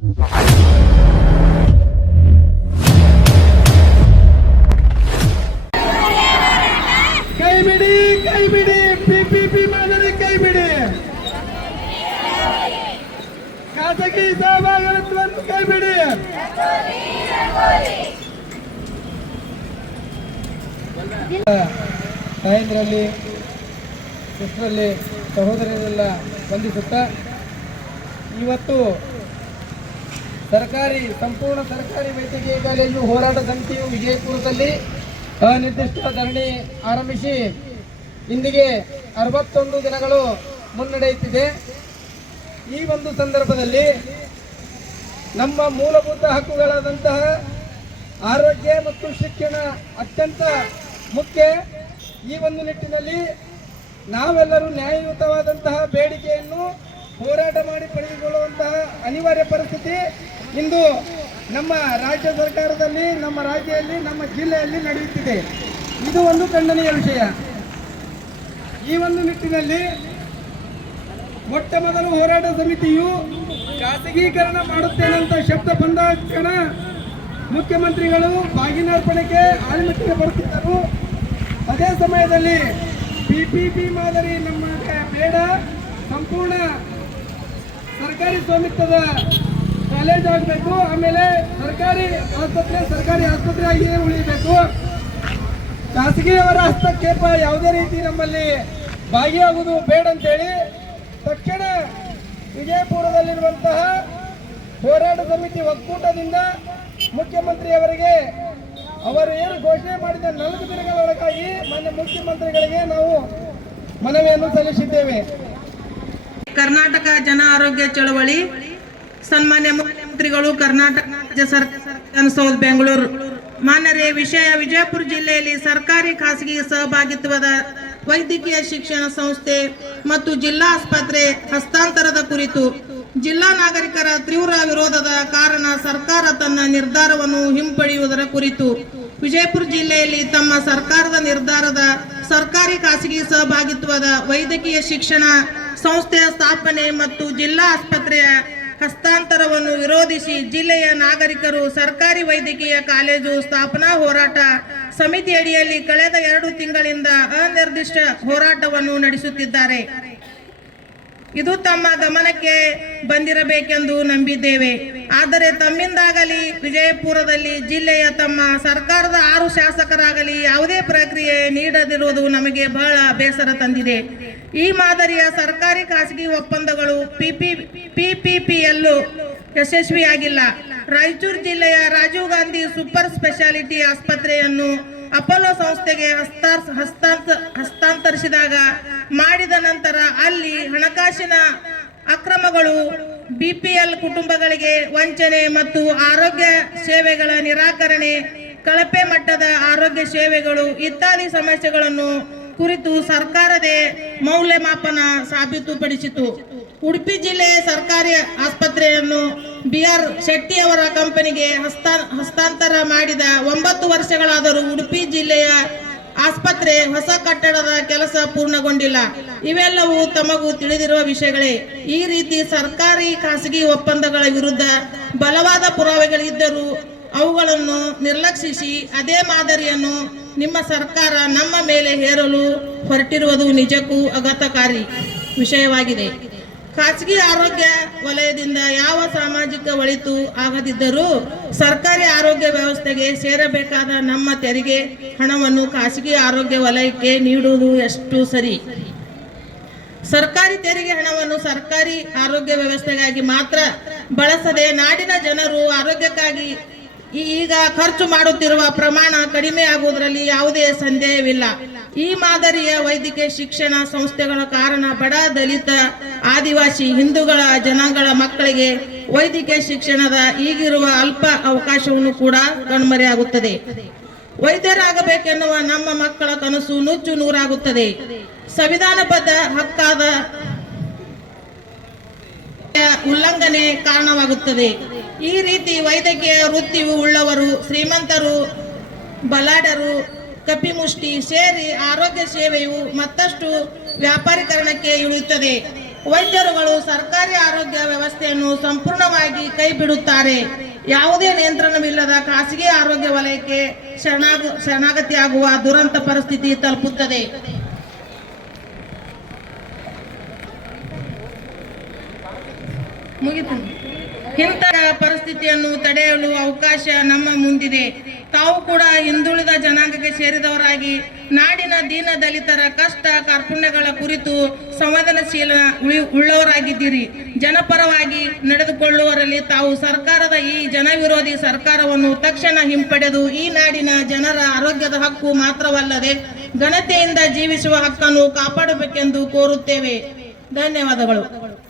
ಕೈ ಬಿಡಿ ಪಿಪಿಪಿ ಮಾದರಿ ಕೈ ಬಿಡಿ, ಖಾಸಗಿ ಸಹಭಾಗಿತ್ವವನ್ನು ಕೈ ಬಿಡಿ. ತಾಯಂದ್ರಲ್ಲಿ, ಸಿಸ್ಟರಲ್ಲಿ, ಸಹೋದರರೆಲ್ಲ ವಂದಿಸುತ್ತಾ, ಇವತ್ತು ಸಂಪೂರ್ಣ ಸರ್ಕಾರಿ ವೈದ್ಯಕೀಯ ಕಾಲೇಜು ಹೋರಾಟ ಸಮಿತಿಯು ವಿಜಯಪುರದಲ್ಲಿ ಅನಿರ್ದಿಷ್ಟ ಧರಣಿ ಆರಂಭಿಸಿ ಇಂದಿಗೆ 61 ದಿನಗಳು ಮುನ್ನಡೆಯುತ್ತಿದೆ. ಈ ಒಂದು ಸಂದರ್ಭದಲ್ಲಿ ನಮ್ಮ ಮೂಲಭೂತ ಹಕ್ಕುಗಳಾದಂತಹ ಆರೋಗ್ಯ ಮತ್ತು ಶಿಕ್ಷಣ ಅತ್ಯಂತ ಮುಖ್ಯ. ಈ ಒಂದು ನಿಟ್ಟಿನಲ್ಲಿ ನಾವೆಲ್ಲರೂ ನ್ಯಾಯಯುತವಾದಂತಹ ಬೇಡಿಕೆಯನ್ನು ಹೋರಾಟ ಮಾಡಿ ಪಡೆದುಕೊಳ್ಳುವಂತಹ ಅನಿವಾರ್ಯ ಪರಿಸ್ಥಿತಿ ಇಂದು ನಮ್ಮ ರಾಜ್ಯ ಸರ್ಕಾರದಲ್ಲಿ, ನಮ್ಮ ರಾಜ್ಯದಲ್ಲಿ, ನಮ್ಮ ಜಿಲ್ಲೆಯಲ್ಲಿ ನಡೆಯುತ್ತಿದೆ. ಇದು ಒಂದು ಖಂಡನೀಯ ವಿಷಯ. ಈ ಒಂದು ನಿಟ್ಟಿನಲ್ಲಿ ಮೊಟ್ಟ ಮೊದಲು ಹೋರಾಟ ಸಮಿತಿಯು ಖಾಸಗೀಕರಣ ಮಾಡುತ್ತೇನಂತ ಶಬ್ದ ಬಂದ ಕ್ಷಣ ಮುಖ್ಯಮಂತ್ರಿಗಳು ಬಾಗಿನಾರ್ಪಣೆಗೆ ಆಳಿಮಟ್ಟಿಗೆ ಬರುತ್ತಿದ್ದರು. ಅದೇ ಸಮಯದಲ್ಲಿ ಪಿಪಿಪಿ ಮಾದರಿ ನಮಗೆ ಬೇಡ, ಸಂಪೂರ್ಣ ಸರ್ಕಾರಿ ಸ್ವಾಮಿತ್ವದ ಕಾಲೇಜ್ ಆಗಬೇಕು, ಆಮೇಲೆ ಸರ್ಕಾರಿ ಆಸ್ಪತ್ರೆಯಾಗಿಯೇ ಉಳಿಯಬೇಕು, ಖಾಸಗಿಯವರ ಹಸ್ತಕ್ಷೇಪ ಯಾವುದೇ ರೀತಿ ನಮ್ಮಲ್ಲಿ ಭಾಗಿಯಾಗುವುದು ಬೇಡ ಅಂತೇಳಿ ತಕ್ಷಣ ವಿಜಯಪುರದಲ್ಲಿರುವಂತಹ ಹೋರಾಟ ಸಮಿತಿ ಒಕ್ಕೂಟದಿಂದ ಮುಖ್ಯಮಂತ್ರಿಯವರಿಗೆ ಅವರು ಏನು ಘೋಷಣೆ ಮಾಡಿದ 4 ದಿನಗಳೊಳಗಾಗಿ ಮಾನ್ಯ ಮುಖ್ಯಮಂತ್ರಿಗಳಿಗೆ ನಾವು ಮನವಿಯನ್ನು ಸಲ್ಲಿಸಿದ್ದೇವೆ. ಕರ್ನಾಟಕ ಜನ ಆರೋಗ್ಯ ಚಳವಳಿ, ಸನ್ಮಾನ್ಯ ಮುಖ್ಯಮಂತ್ರಿಗಳು, ಕರ್ನಾಟಕ ರಾಜ್ಯ ಸರ್ಕಾರ ಬೆಂಗಳೂರು. ಮಾನ್ಯರೇ, ವಿಷಯ ವಿಜಯಪುರ ಜಿಲ್ಲೆಯಲ್ಲಿ ಸರ್ಕಾರಿ ಖಾಸಗಿ ಸಹಭಾಗಿತ್ವದ ವೈದ್ಯಕೀಯ ಶಿಕ್ಷಣ ಸಂಸ್ಥೆ ಮತ್ತು ಜಿಲ್ಲಾ ಆಸ್ಪತ್ರೆ ಹಸ್ತಾಂತರದ ಕುರಿತು ಜಿಲ್ಲಾ ನಾಗರಿಕರ ತೀವ್ರ ವಿರೋಧದ ಕಾರಣ ಸರ್ಕಾರ ತನ್ನ ನಿರ್ಧಾರವನ್ನು ಹಿಂಪಡೆಯುವುದರ ಕುರಿತು ವಿಜಯಪುರ ಜಿಲ್ಲೆಯಲ್ಲಿ ತಮ್ಮ ಸರ್ಕಾರದ ನಿರ್ಧಾರದ ಸರ್ಕಾರಿ ಖಾಸಗಿ ಸಹಭಾಗಿತ್ವದ ವೈದ್ಯಕೀಯ ಶಿಕ್ಷಣ ಸಂಸ್ಥೆಯ ಸ್ಥಾಪನೆ ಮತ್ತು ಜಿಲ್ಲಾ ಆಸ್ಪತ್ರೆಯ ಹಸ್ತಾಂತರವನ್ನು ವಿರೋಧಿಸಿ ಜಿಲ್ಲೆಯ ನಾಗರಿಕರು ಸರ್ಕಾರಿ ವೈದ್ಯಕೀಯ ಕಾಲೇಜು ಸ್ಥಾಪನಾ ಹೋರಾಟ ಸಮಿತಿ ಅಡಿಯಲ್ಲಿ ಕಳೆದ 2 ತಿಂಗಳಿಂದ ಅನಿರ್ದಿಷ್ಟ ಹೋರಾಟವನ್ನು ನಡೆಸುತ್ತಿದ್ದಾರೆ. ಇದು ತಮ್ಮ ಗಮನಕ್ಕೆ ಬಂದಿರಬೇಕೆಂದು ನಂಬಿದ್ದೇವೆ. ಆದರೆ ತಮ್ಮಿಂದಾಗಲಿ ವಿಜಯಪುರದಲ್ಲಿ ಜಿಲ್ಲೆಯ ತಮ್ಮ ಸರ್ಕಾರದ 6 ಶಾಸಕರಾಗಲಿ ಯಾವುದೇ ಪ್ರಕ್ರಿಯೆ ನೀಡದಿರುವುದು ನಮಗೆ ಬಹಳ ಬೇಸರ ತಂದಿದೆ. ಈ ಮಾದರಿಯ ಸರ್ಕಾರಿ ಖಾಸಗಿ ಒಪ್ಪಂದಗಳು ಪಿಪಿಪಿಯಲ್ಲೂ ಯಶಸ್ವಿಯಾಗಿಲ್ಲ. ರಾಯಚೂರು ಜಿಲ್ಲೆಯ ರಾಜೀವ್ ಗಾಂಧಿ ಸೂಪರ್ ಸ್ಪೆಷಾಲಿಟಿ ಆಸ್ಪತ್ರೆಯನ್ನು ಅಪೋಲೋ ಸಂಸ್ಥೆಗೆ ಹಸ್ತಾಂತರಿಸಿದಾಗ ಮಾಡಿದ ನಂತರ ಅಲ್ಲಿ ಹಣಕಾಸಿನ ಅಕ್ರಮಗಳು, ಬಿಪಿಎಲ್ ಕುಟುಂಬಗಳಿಗೆ ವಂಚನೆ ಮತ್ತು ಆರೋಗ್ಯ ಸೇವೆಗಳ ನಿರಾಕರಣೆ, ಕಳಪೆ ಮಟ್ಟದ ಆರೋಗ್ಯ ಸೇವೆಗಳು ಇತ್ಯಾದಿ ಸಮಸ್ಯೆಗಳನ್ನು ಕುರಿತು ಸರ್ಕಾರದೇ ಮೌಲ್ಯಮಾಪನ ಸಾಬೀತುಪಡಿಸಿತು. ಉಡುಪಿ ಜಿಲ್ಲೆಯ ಸರ್ಕಾರಿ ಆಸ್ಪತ್ರೆಯನ್ನು BR ಶೆಟ್ಟಿ ಅವರ ಕಂಪನಿಗೆ ಹಸ್ತಾಂತರ ಮಾಡಿದ 9 ವರ್ಷಗಳಾದರೂ ಉಡುಪಿ ಜಿಲ್ಲೆಯ ಆಸ್ಪತ್ರೆ ಹೊಸ ಕಟ್ಟಡದ ಕೆಲಸ ಪೂರ್ಣಗೊಂಡಿಲ್ಲ. ಇವೆಲ್ಲವೂ ತಮಗೂ ತಿಳಿದಿರುವ ವಿಷಯಗಳೇ. ಈ ರೀತಿ ಸರ್ಕಾರಿ ಖಾಸಗಿ ಒಪ್ಪಂದಗಳ ವಿರುದ್ಧ ಬಲವಾದ ಪುರಾವೆಗಳಿದ್ದರೂ ಅವುಗಳನ್ನು ನಿರ್ಲಕ್ಷಿಸಿ ಅದೇ ಮಾದರಿಯನ್ನು ನಿಮ್ಮ ಸರ್ಕಾರ ನಮ್ಮ ಮೇಲೆ ಹೇರಲು ಹೊರಟಿರುವುದು ನಿಜಕ್ಕೂ ಆಘಾತಕಾರಿ ವಿಷಯವಾಗಿದೆ. ಖಾಸಗಿ ಆರೋಗ್ಯ ವಲಯದಿಂದ ಯಾವ ಸಾಮಾಜಿಕ ಒಳಿತು ಆಗದಿದ್ದರೂ ಸರ್ಕಾರಿ ಆರೋಗ್ಯ ವ್ಯವಸ್ಥೆಗೆ ಸೇರಬೇಕಾದ ನಮ್ಮ ತೆರಿಗೆ ಹಣವನ್ನು ಖಾಸಗಿ ಆರೋಗ್ಯ ವಲಯಕ್ಕೆ ನೀಡುವುದು ಎಷ್ಟು ಸರಿ? ಸರ್ಕಾರಿ ತೆರಿಗೆ ಹಣವನ್ನು ಸರ್ಕಾರಿ ಆರೋಗ್ಯ ವ್ಯವಸ್ಥೆಗಾಗಿ ಮಾತ್ರ ಬಳಸದೆ ನಾಡಿನ ಜನರು ಆರೋಗ್ಯಕ್ಕಾಗಿ ಈಗ ಖರ್ಚು ಮಾಡುತ್ತಿರುವ ಪ್ರಮಾಣ ಕಡಿಮೆ ಆಗುವುದರಲ್ಲಿ ಯಾವುದೇ ಸಂದೇಹವಿಲ್ಲ. ಈ ಮಾದರಿಯ ವೈದ್ಯಕೀಯ ಶಿಕ್ಷಣ ಸಂಸ್ಥೆಗಳ ಕಾರಣ ಬಡ, ದಲಿತ, ಆದಿವಾಸಿ, ಹಿಂದೂಗಳ ಜನಾಂಗಗಳ ಮಕ್ಕಳಿಗೆ ವೈದ್ಯಕೀಯ ಶಿಕ್ಷಣದ ಈಗಿರುವ ಅಲ್ಪ ಅವಕಾಶವನ್ನು ಕೂಡ ಕಣ್ಮರೆಯಾಗುತ್ತದೆ. ವೈದ್ಯರಾಗಬೇಕೆನ್ನುವ ನಮ್ಮ ಮಕ್ಕಳ ಕನಸು ನುಚ್ಚು ನೂರಾಗುತ್ತದೆ. ಸಂವಿಧಾನಬದ್ಧ ಹಕ್ಕಾದ ಉಲ್ಲಂಘನೆ ಕಾರಣವಾಗುತ್ತದೆ. ಈ ರೀತಿ ವೈದ್ಯಕೀಯ ವೃತ್ತಿ ಉಳ್ಳವರು, ಶ್ರೀಮಂತರು, ಬಲಾಢ್ಯರು, ಕಪಿಮುಷ್ಟಿ ಸೇರಿ ಆರೋಗ್ಯ ಸೇವೆಯು ಮತ್ತಷ್ಟು ವ್ಯಾಪಾರೀಕರಣಕ್ಕೆ ಇಳಿಯುತ್ತದೆ. ವೈದ್ಯರುಗಳು ಸರ್ಕಾರಿ ಆರೋಗ್ಯ ವ್ಯವಸ್ಥೆಯನ್ನು ಸಂಪೂರ್ಣವಾಗಿ ಕೈಬಿಡುತ್ತಾರೆ. ಯಾವುದೇ ನಿಯಂತ್ರಣವಿಲ್ಲದ ಖಾಸಗಿ ಆರೋಗ್ಯ ವಲಯಕ್ಕೆ ಶರಣಾಗತಿಯಾಗುವ ದುರಂತ ಪರಿಸ್ಥಿತಿ ತಲುಪುತ್ತದೆ. ಮುಗಿತು. ಇಂತಹ ಪರಿಸ್ಥಿತಿಯನ್ನು ತಡೆಯಲು ಅವಕಾಶ ನಮ್ಮ ಮುಂದಿದೆ. ತಾವು ಕೂಡ ಹಿಂದುಳಿದ ಜನಾಂಗಕ್ಕೆ ಸೇರಿದವರಾಗಿ ನಾಡಿನ ದೀನ ದಲಿತರ ಕಷ್ಟ ಕಾರ್ಪಣ್ಯಗಳ ಕುರಿತು ಸಂವೇದನಶೀಲ ಉಳ್ಳವರಾಗಿದ್ದೀರಿ. ಜನಪರವಾಗಿ ನಡೆದುಕೊಳ್ಳುವರಲ್ಲಿ ತಾವು ಸರ್ಕಾರದ ಈ ಜನವಿರೋಧಿ ಸರ್ಕಾರವನ್ನು ತಕ್ಷಣ ಹಿಂಪಡೆದು ಈ ನಾಡಿನ ಜನರ ಆರೋಗ್ಯದ ಹಕ್ಕು ಮಾತ್ರವಲ್ಲದೆ ಘನತೆಯಿಂದ ಜೀವಿಸುವ ಹಕ್ಕನ್ನು ಕಾಪಾಡಬೇಕೆಂದು ಕೋರುತ್ತೇವೆ. ಧನ್ಯವಾದಗಳು.